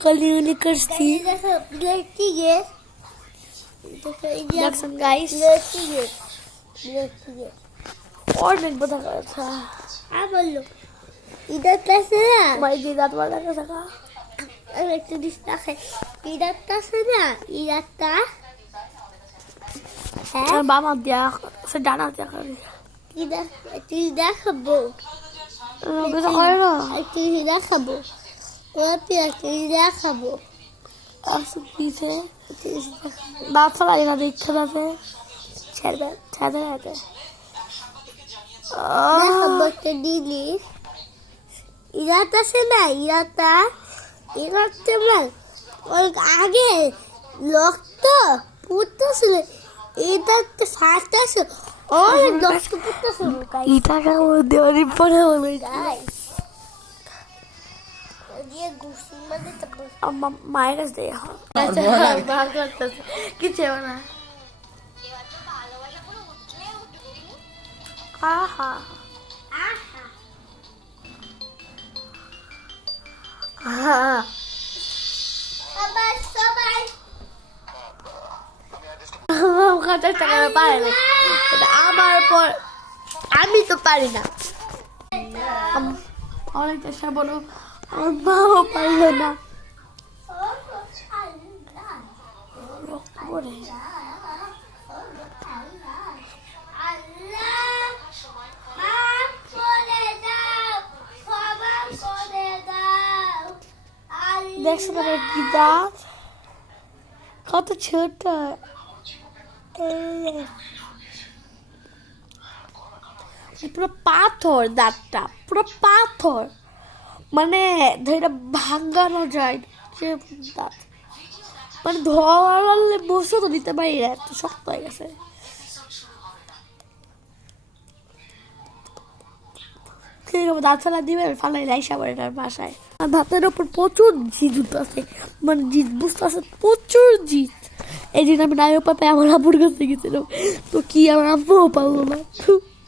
কলিউলি করছি দেখো বিরক্তি গেস দেখছেন গাইস বিরক্তি গেস অনেক বোঝা কথা আর বললো ইদারটাছে না ভাই যে দাঁত বাড়া কথা আমি একটু দিস দেখে ইদারটাছে না ইদারটা হ্যাঁ বাবা দিয়া সে ডানা দিয়া করে ইদার তুই দেখাবো বেটা করে না তুই দেখাবো তুই দেখাবো আসু পিছে দাঁত ফলাই না দেখতে যাবে ছেড়ে ছেড়ে যাবে দেখাবো একটা দিলি ইরাটাছে না ইরাটা মানে অনেক আগে রক্ত পুড়তেছিল এটাতে ফাটতেছিল অনেক রক্ত পুড়তেছিল ইটাকা দেওয়ারি পরে হলো দিয়ে ঘুষি মানে মায়ের কাছে দেয় ভাগ করতেছে কিছু না আহা সবাই চেষ্টা করে পারে না আমার পর আমি তো পারি না অনেক চেষ্টা বলো আমার মাও পারলো না দেখছো না কি দাঁত কত ছোট পুরো পাথর দাঁতটা পুরো পাথর মানে ধরে ভাঙানো যায় যে দাঁত মানে ধরালে বসে তো দিতে পারি না এত শক্ত হয়ে গেছে দাঁত ফেলা দিবে ফালাই লাইসা পড়ে তার বাসায় আর দাঁতের ওপর প্রচুর জিদ আছে মানে জিদ বুঝতে আছে প্রচুর জিদ এই দিন আমি নাইও পাতে আমার আব্বুর কাছে গেছিলাম তো কি আমার আব্বুও পারলো না